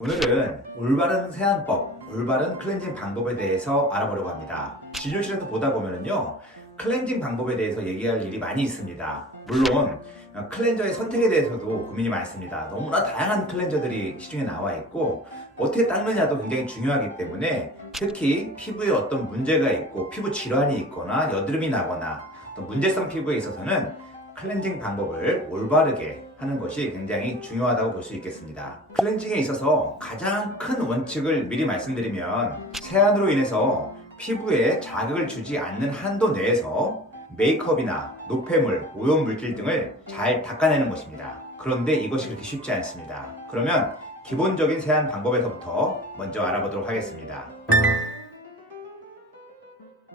오늘은 올바른 세안법, 올바른 클렌징 방법에 대해서 알아보려고 합니다. 진료실에서 보다 보면요, 클렌징 방법에 대해서 얘기할 일이 많이 있습니다. 물론 클렌저의 선택에 대해서도 고민이 많습니다. 너무나 다양한 클렌저들이 시중에 나와 있고 어떻게 닦느냐도 굉장히 중요하기 때문에 특히 피부에 어떤 문제가 있고 피부 질환이 있거나 여드름이 나거나 또 문제성 피부에 있어서는 클렌징 방법을 올바르게 하는 것이 굉장히 중요하다고 볼 수 있겠습니다. 클렌징에 있어서 가장 큰 원칙을 미리 말씀드리면 세안으로 인해서 피부에 자극을 주지 않는 한도 내에서 메이크업이나 노폐물, 오염물질 등을 잘 닦아내는 것입니다. 그런데 이것이 그렇게 쉽지 않습니다. 그러면 기본적인 세안 방법에서부터 먼저 알아보도록 하겠습니다.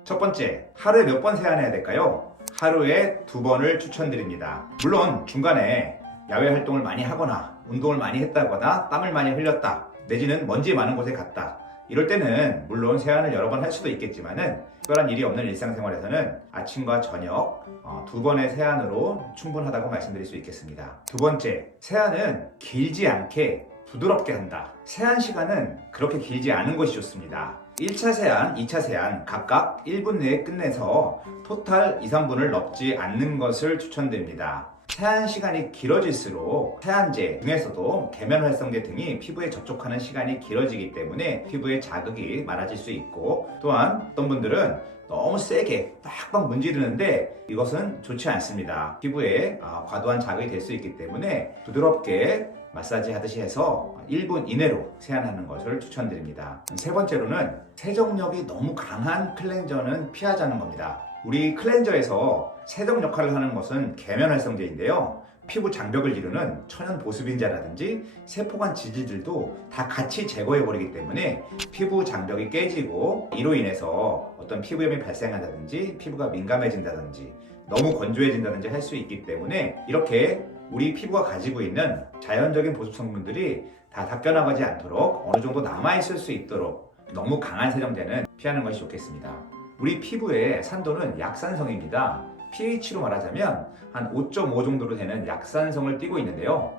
첫 번째, 하루에 몇 번 세안해야 될까요? 하루에 2번을 추천드립니다. 물론 중간에 야외 활동을 많이 하거나 운동을 많이 했다거나 땀을 많이 흘렸다 내지는 먼지 많은 곳에 갔다 이럴 때는 물론 세안을 여러 번 할 수도 있겠지만은 특별한 일이 없는 일상생활에서는 아침과 저녁 2번의 세안으로 충분하다고 말씀드릴 수 있겠습니다. 두 번째, 세안은 길지 않게 부드럽게 한다. 세안 시간은 그렇게 길지 않은 것이 좋습니다. 1차 세안, 2차 세안 각각 1분 내에 끝내서 토탈 2, 3분을 넘지 않는 것을 추천드립니다. 세안 시간이 길어질수록 세안제 중에서도 계면활성제 등이 피부에 접촉하는 시간이 길어지기 때문에 피부에 자극이 많아질 수 있고, 또한 어떤 분들은 너무 세게 빡빡 문지르는데 이것은 좋지 않습니다. 피부에 과도한 자극이 될 수 있기 때문에 부드럽게 마사지 하듯이 해서 1분 이내로 세안하는 것을 추천드립니다. 세 번째로는 세정력이 너무 강한 클렌저는 피하자는 겁니다. 우리 클렌저에서 세정 역할을 하는 것은 계면활성제인데요. 피부 장벽을 이루는 천연 보습인자라든지 세포간 지질들도 다 같이 제거해버리기 때문에 피부 장벽이 깨지고 이로 인해서 어떤 피부염이 발생한다든지 피부가 민감해진다든지 너무 건조해진다든지 할 수 있기 때문에 이렇게 우리 피부가 가지고 있는 자연적인 보습 성분들이 다 닦여나가지 않도록 어느 정도 남아있을 수 있도록 너무 강한 세정제는 피하는 것이 좋겠습니다. 우리 피부의 산도는 약산성입니다. pH로 말하자면 한 5.5 정도로 되는 약산성을 띠고 있는데요.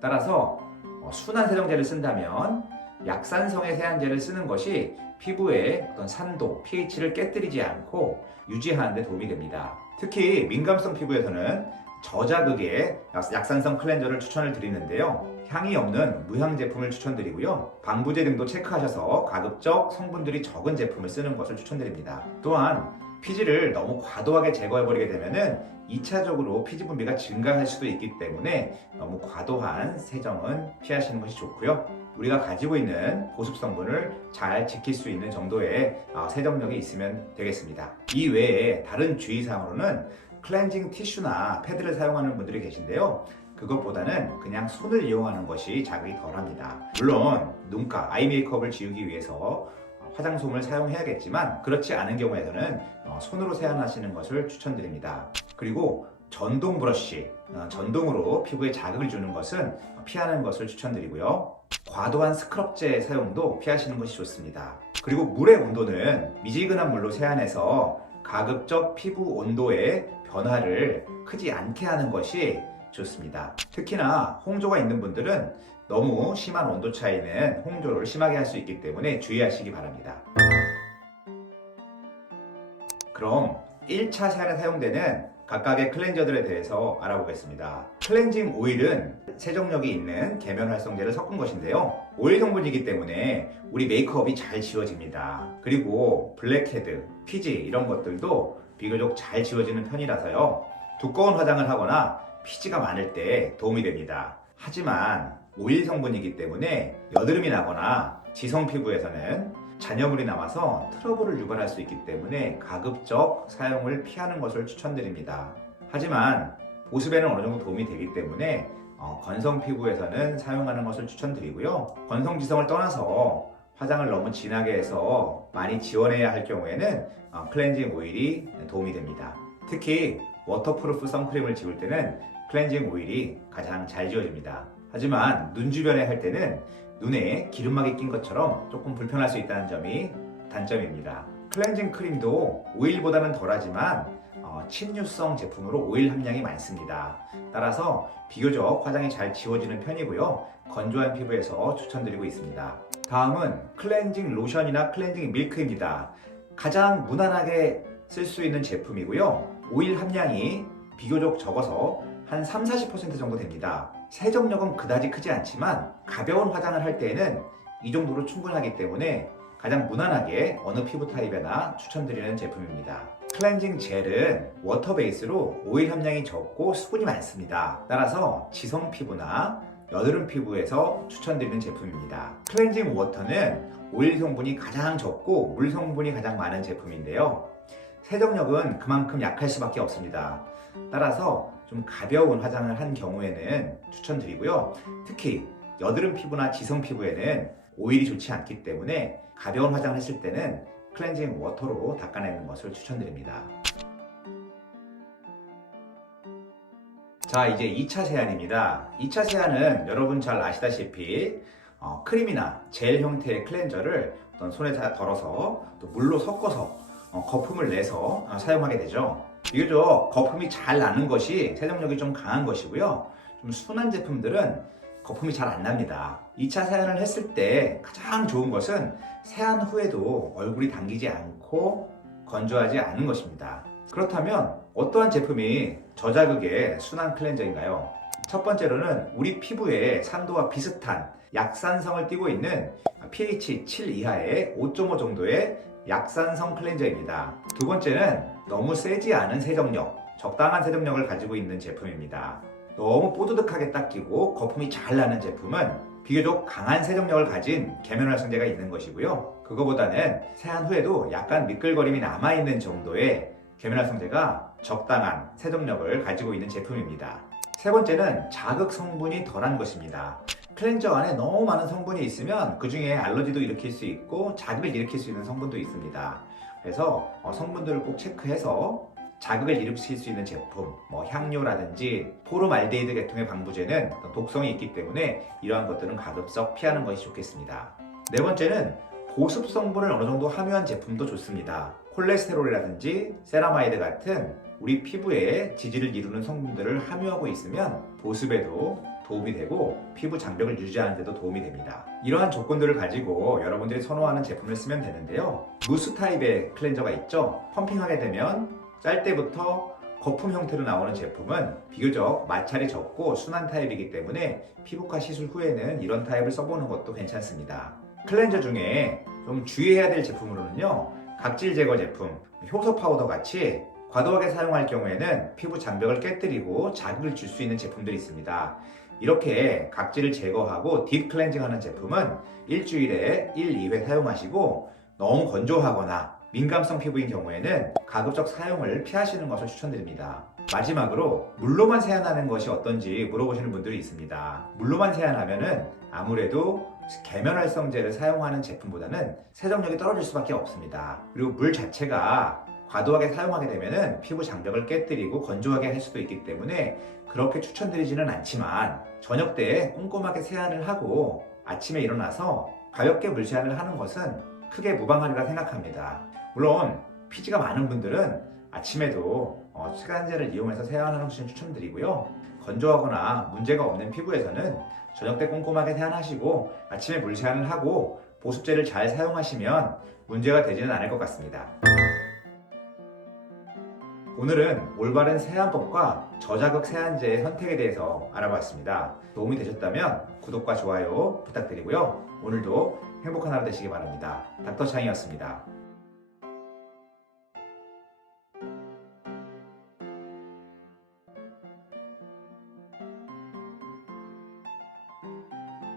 따라서 순한 세정제를 쓴다면 약산성의 세안제를 쓰는 것이 피부의 어떤 산도, pH를 깨뜨리지 않고 유지하는 데 도움이 됩니다. 특히 민감성 피부에서는 저자극의 약산성 클렌저를 추천을 드리는데요. 향이 없는 무향 제품을 추천드리고요. 방부제 등도 체크하셔서 가급적 성분들이 적은 제품을 쓰는 것을 추천드립니다. 또한 피지를 너무 과도하게 제거해버리게 되면은 2차적으로 피지 분비가 증가할 수도 있기 때문에 너무 과도한 세정은 피하시는 것이 좋고요. 우리가 가지고 있는 보습 성분을 잘 지킬 수 있는 정도의 세정력이 있으면 되겠습니다. 이 외에 다른 주의사항으로는 클렌징 티슈나 패드를 사용하는 분들이 계신데요. 그것보다는 그냥 손을 이용하는 것이 자극이 덜합니다. 물론 눈가, 아이 메이크업을 지우기 위해서 화장솜을 사용해야겠지만 그렇지 않은 경우에는 손으로 세안하시는 것을 추천드립니다. 그리고 전동 브러쉬, 전동으로 피부에 자극을 주는 것은 피하는 것을 추천드리고요. 과도한 스크럽제 사용도 피하시는 것이 좋습니다. 그리고 물의 온도는 미지근한 물로 세안해서 가급적 피부 온도의 변화를 크지 않게 하는 것이 좋습니다. 특히나 홍조가 있는 분들은 너무 심한 온도 차이는 홍조를 심하게 할 수 있기 때문에 주의하시기 바랍니다. 그럼 1차 세안에 사용되는 각각의 클렌저들에 대해서 알아보겠습니다. 클렌징 오일은 세정력이 있는 계면활성제를 섞은 것인데요. 오일 성분이기 때문에 우리 메이크업이 잘 지워집니다. 그리고 블랙헤드, 피지 이런 것들도 비교적 잘 지워지는 편이라서요. 두꺼운 화장을 하거나 피지가 많을 때 도움이 됩니다. 하지만 오일 성분이기 때문에 여드름이 나거나 지성 피부에서는 잔여물이 남아서 트러블을 유발할 수 있기 때문에 가급적 사용을 피하는 것을 추천드립니다. 하지만 보습에는 어느 정도 도움이 되기 때문에 건성 피부에서는 사용하는 것을 추천드리고요. 건성지성을 떠나서 화장을 너무 진하게 해서 많이 지워내야 할 경우에는 클렌징 오일이 도움이 됩니다. 특히 워터프루프 선크림을 지울 때는 클렌징 오일이 가장 잘 지워집니다. 하지만 눈 주변에 할 때는 눈에 기름막이 낀 것처럼 조금 불편할 수 있다는 점이 단점입니다. 클렌징 크림도 오일보다는 덜하지만 침유성 제품으로 오일 함량이 많습니다. 따라서 비교적 화장이 잘 지워지는 편이고요. 건조한 피부에서 추천드리고 있습니다. 다음은 클렌징 로션이나 클렌징 밀크입니다. 가장 무난하게 쓸 수 있는 제품이고요. 오일 함량이 비교적 적어서 한 30-40% 정도 됩니다. 세정력은 그다지 크지 않지만 가벼운 화장을 할 때에는 이 정도로 충분하기 때문에 가장 무난하게 어느 피부 타입에나 추천드리는 제품입니다. 클렌징 젤은 워터 베이스로 오일 함량이 적고 수분이 많습니다. 따라서 지성 피부나 여드름 피부에서 추천드리는 제품입니다. 클렌징 워터는 오일 성분이 가장 적고 물 성분이 가장 많은 제품인데요. 세정력은 그만큼 약할 수밖에 없습니다. 따라서 좀 가벼운 화장을 한 경우에는 추천드리고요. 특히 여드름 피부나 지성 피부에는 오일이 좋지 않기 때문에 가벼운 화장을 했을 때는 클렌징 워터로 닦아내는 것을 추천드립니다. 자, 이제 2차 세안입니다. 2차 세안은 여러분 잘 아시다시피 크림이나 젤 형태의 클렌저를 손에 덜어서 또 물로 섞어서 거품을 내서 사용하게 되죠. 비교적 거품이 잘 나는 것이 세정력이 좀 강한 것이고요. 좀 순한 제품들은 거품이 잘 안 납니다. 2차 세안을 했을 때 가장 좋은 것은 세안 후에도 얼굴이 당기지 않고 건조하지 않은 것입니다. 그렇다면 어떠한 제품이 저자극의 순한 클렌저인가요? 첫 번째로는 우리 피부의 산도와 비슷한 약산성을 띠고 있는 pH 7 이하의 5.5 정도의 약산성 클렌저입니다. 두 번째는 너무 세지 않은 세정력, 적당한 세정력을 가지고 있는 제품입니다. 너무 뽀드득하게 닦이고 거품이 잘 나는 제품은 비교적 강한 세정력을 가진 계면활성제가 있는 것이고요. 그거보다는 세안 후에도 약간 미끌거림이 남아있는 정도의 계면활성제가 적당한 세정력을 가지고 있는 제품입니다. 세 번째는 자극 성분이 덜한 것입니다. 클렌저 안에 너무 많은 성분이 있으면 그 중에 알러지도 일으킬 수 있고 자극을 일으킬 수 있는 성분도 있습니다. 그래서 성분들을 꼭 체크해서 자극을 일으킬 수 있는 제품, 향료라든지 포름알데히드 계통의 방부제는 독성이 있기 때문에 이러한 것들은 가급적 피하는 것이 좋겠습니다. 네 번째는 보습 성분을 어느 정도 함유한 제품도 좋습니다. 콜레스테롤이라든지 세라마이드 같은 우리 피부에 지지를 이루는 성분들을 함유하고 있으면 보습에도 도움이 되고 피부 장벽을 유지하는 데도 도움이 됩니다. 이러한 조건들을 가지고 여러분들이 선호하는 제품을 쓰면 되는데요. 무스 타입의 클렌저가 있죠. 펌핑하게 되면 짤 때부터 거품 형태로 나오는 제품은 비교적 마찰이 적고 순한 타입이기 때문에 피부과 시술 후에는 이런 타입을 써보는 것도 괜찮습니다. 클렌저 중에 좀 주의해야 될 제품으로는요, 각질 제거 제품, 효소 파우더 같이 과도하게 사용할 경우에는 피부 장벽을 깨뜨리고 자극을 줄 수 있는 제품들이 있습니다. 이렇게 각질을 제거하고 딥 클렌징하는 제품은 일주일에 1-2회 사용하시고 너무 건조하거나 민감성 피부인 경우에는 가급적 사용을 피하시는 것을 추천드립니다. 마지막으로 물로만 세안하는 것이 어떤지 물어보시는 분들이 있습니다. 물로만 세안하면은 아무래도 계면활성제를 사용하는 제품보다는 세정력이 떨어질 수밖에 없습니다. 그리고 물 자체가 과도하게 사용하게 되면은 피부 장벽을 깨뜨리고 건조하게 할 수도 있기 때문에 그렇게 추천드리지는 않지만 저녁 때 꼼꼼하게 세안을 하고 아침에 일어나서 가볍게 물 세안을 하는 것은 크게 무방하리라 생각합니다. 물론 피지가 많은 분들은 아침에도 세안제를 이용해서 세안하는 것을 추천드리고요. 건조하거나 문제가 없는 피부에서는 저녁 때 꼼꼼하게 세안하시고 아침에 물 세안을 하고 보습제를 잘 사용하시면 문제가 되지는 않을 것 같습니다. 오늘은 올바른 세안법과 저자극 세안제의 선택에 대해서 알아봤습니다. 도움이 되셨다면 구독과 좋아요 부탁드리고요. 오늘도 행복한 하루 되시기 바랍니다. 닥터창이었습니다.